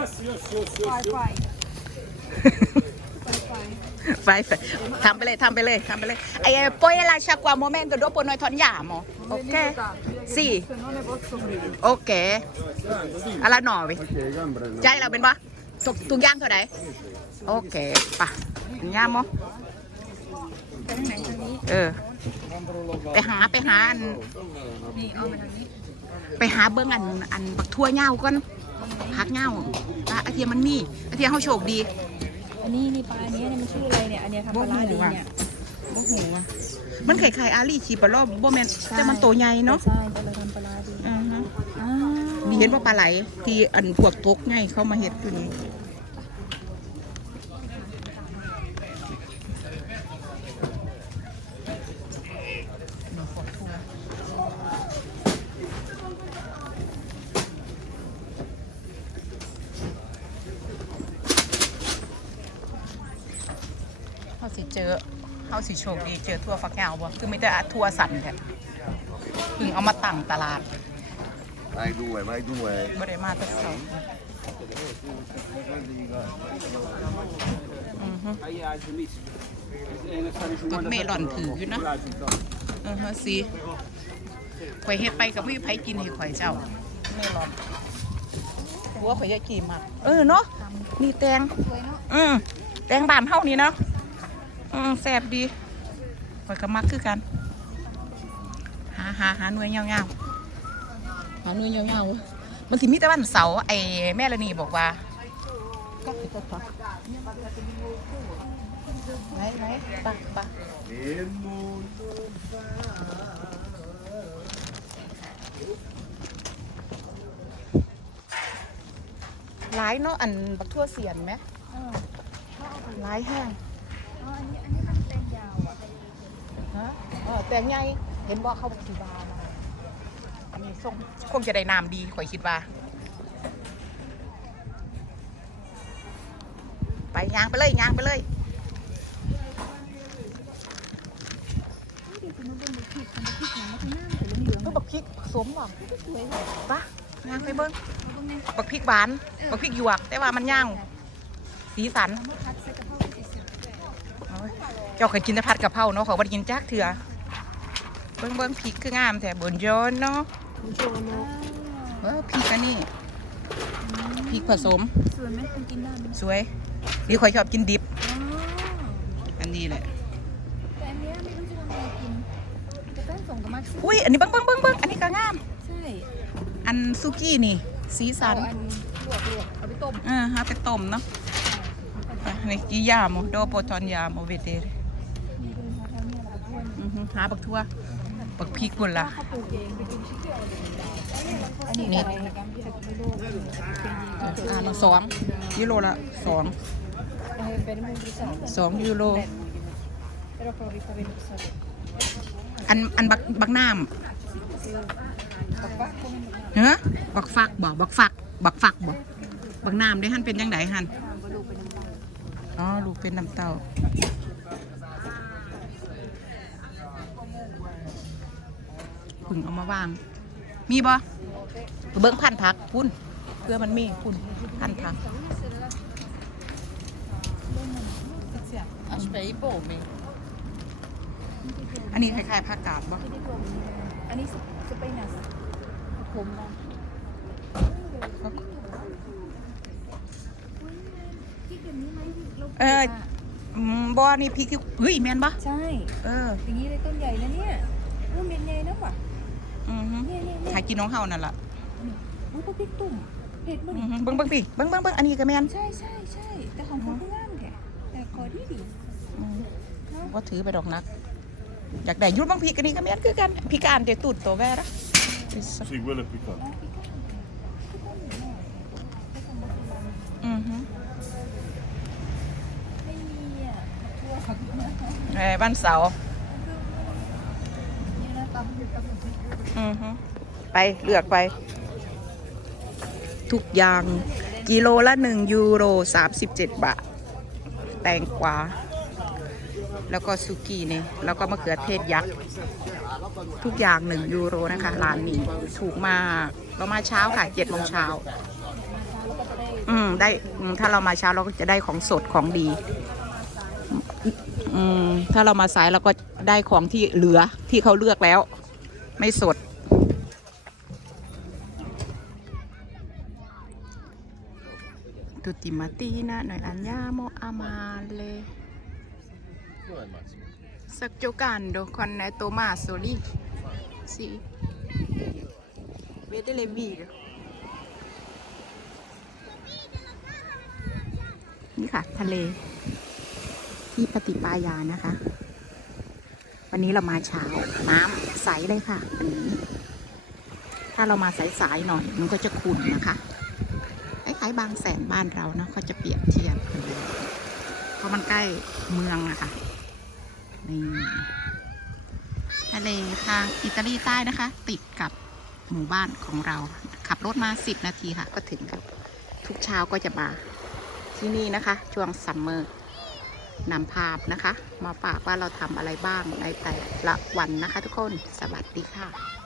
Yes, yes, yes, yes. ไฟ yes. ไฟไฟไฟไฟทำไปเลยทำไปเลยทำไปเลยไอ้ปอยลาชากว่าโมเมนต์ dopo noi torniamo ok sì Se non ne posso dire. ok อะไรหน่อวิ Ok, gambre. ใจเราเป็นปะทุกทุกอย่างเท่าไหร่โอเคปะย่ามโมไปทางไหนทางนี้เออ ไปหาไปหาอันนี่เอามาทางนี้ไปหาเบิ้งอันอันบักทั่วเหย้าก่อน พักเหย้าว่าอาเทียมันมีอาเทียเขาโชคดี อันนี้นี่ปลาอันนี้เนี่ยมันชื่ออะไรเนี่ย อันเนี้ยทำปลาร้าดีเนี่ยบ่หูอะมันคล้ายๆอาลีชีปลาโลบบ่แม่นแต่มันโตใหญ่เนาะใช่แต่เราทำปลาร้าดีอือฮะอ้าวนี่เห็นว่าปลาไหลที่อันพวกตกไงเข้ามาเฮ็ดอยู่นี่ เขาสิเจอเขาสิโชคดีเจอทั่วฟักยาวบ่คือไม่แต่ทั่วสันแท้เพิ่งเอามาตั้งตลาด Mai due, mai due. บ่ได้มาแต่เช้าอือฮึก็เมลอนถืออยู่นะอือฮะสิข่อยเฮ็ดไปกับมีไผกินให้ข่อยเจ้าเมลอนหัวข่อยอยากกินมากเออเนาะนี่แตงสวยเนาะอืมแตงบ้านเฮานี่เนาะ อืมแซ่บดีข่อยก็มักคือกัน หาหาหาหน่วยยาวๆหาหน่วยยาวๆมันสิมีแต่วันเสาร์ไอ้แม่ละนี่บอกว่าไหนไหนปะปะหลายเนาะอันบักทั่วเสียนไหมเออหลายแห้ง อันนี้อันนี้มันแตงยาวอะฮะเออแต่ไงเห็นบอกเขาบอกสีบามาอันนี้ส่งคงจะได้น้ำดีข่อยคิดว่า ไปยางไปเลยยางไปเลย เดี๋ยวคุณมาเบิ่งดูคลิปมันคลิปหนังมันหน้ามันเป็นเหลืองก็บักพริกสมบ่ๆสวยเลยปะยางไปเบิ้งเอาตรงนี้บักพริกหวานบักพริกหยวก แต่ว่ามันย่าง สีสัน เอามาพัดใส่กระเพรา เจ้าเคยกินแต่ผัดกะเพราเนาะเขาบ่ได้กินจักเถื่อเบิ้งเบิ้งพริกคืองามแต่บนโยนเนาะอ้าวเออพริกอันนี้พริกผสม สวยไหมคุณกินได้ไหมสวยนี่ข่อยชอบกินดิบ อ๋ออันนี้แหละ แต่อันเนี้ยไม่รู้จะทำอะไรกินจะแป้งส่งกับมักซิอุ้ยอันนี้เบิ้งเบิ้งเบิ้งเบิ้งอันนี้ก็งาม ใช่อันซุกี้นี่ สีสันเอาอันลวกลวกเอาไปต้ม อ่าฮะไปต้มเนาะอะนี่กี่ยามโดโปตอนยามเวเตร อือหือหาบักทั่วบักพริกพุ่นล่ะเขาปลูกเองไปดูชิคกี้พายอันนี้นี่อะไรนะกันที่จะไปโลกอ่ามาสองยูโรละสองเออเป็นมือดิฉันสองยูโร però provi a fare il sapore อันอันบักบักน้ papà come ำเฮ้อบักฟักบ่บักฟัก บักฟักบ่บักน้ำได้หันเป็นยังไงหัน non lo per un อ๋อลูกเป็นน้ำเต้า พึ่งเอามาวาง มีบ่เบิ้งพันธุ์ผักพุ่นเพื่อมันมีพุ่นพันธุ์ผักอันนี้คล้ายๆผักกาดบ่อันนี้สเปนัสผมนะที่แบบนี้ไหมเออบ่นี่พริกที่เฮ้ยแมนบ่ใช่ เอออย่างนี้เลยต้นใหญ่นะเนี่ยรูปเม็ดใหญ่นะว่ะ อือฮึเนี่ยเนี่ยเนี่ยหากินน้องเฮานั่นล่ะมันก็พริกตุ่มเผ็ดมันอือฮึเบิ่งเบิ่งพี่เบิ่งเบิ่งเบิ่งอันนี้ก็แม่นใช่ใช่ใช่แต่ของเขาก็งามแค่แต่ขอดีดีอืมบ่ถือไปดอกนัก อยากได้ยุดบางพริกอันนี้ก็แม่นคือกันพิการเด็กตุ่นตัวแว่ละ Sì, quello è piccante. อือฮึไม่มีอะทั่วเขาเอ้ยวันเสาร์ นี่นะตำตำ อือฮึ ไปเลือกไป ทุกอย่าง กิโลละ1ยูโร37บาท แตงกวา แล้วก็ซุกี้นี่ แล้วก็มะเขือเทศยักษ์ ทุกอย่าง1ยูโรนะคะร้านนี้ถูกมากเรามาเช้าค่ะ7โมงเช้าอืมได้ถ้าเรามาเช้าเราก็จะได้ของสดของดี อืมถ้าเรามาสายเราก็ได้ของที่เหลือที่เขาเลือกแล้ว ไม่สด tutti mattina noi andiamo a male sta giocando con Tommaso lì sì vede le video นี่ค่ะ ทะเล ที่ปฏิปายานะคะ วันนี้เรามาเช้า น้ำใสเลยค่ะวันนี้ถ้าเรามาสายๆหน่อย มันก็จะขุ่นนะคะ ล้ายๆ บางแสนบ้านเรานะเขาจะเปรียบเทียบกันเลยเพราะมันใกล้เมืองอะค่ะนี่ทะเลทางอิตาลีใต้นะคะ ติดกับหมู่บ้านของเรา ขับรถมา 10 นาทีค่ะ ก็ถึงครับทุกเช้าก็จะมาที่นี่นะคะ ช่วงซัมเมอร์นำภาพนะคะ มาฝากว่าเราทำอะไรบ้างในแต่ละวันนะคะทุกคน สวัสดีค่ะ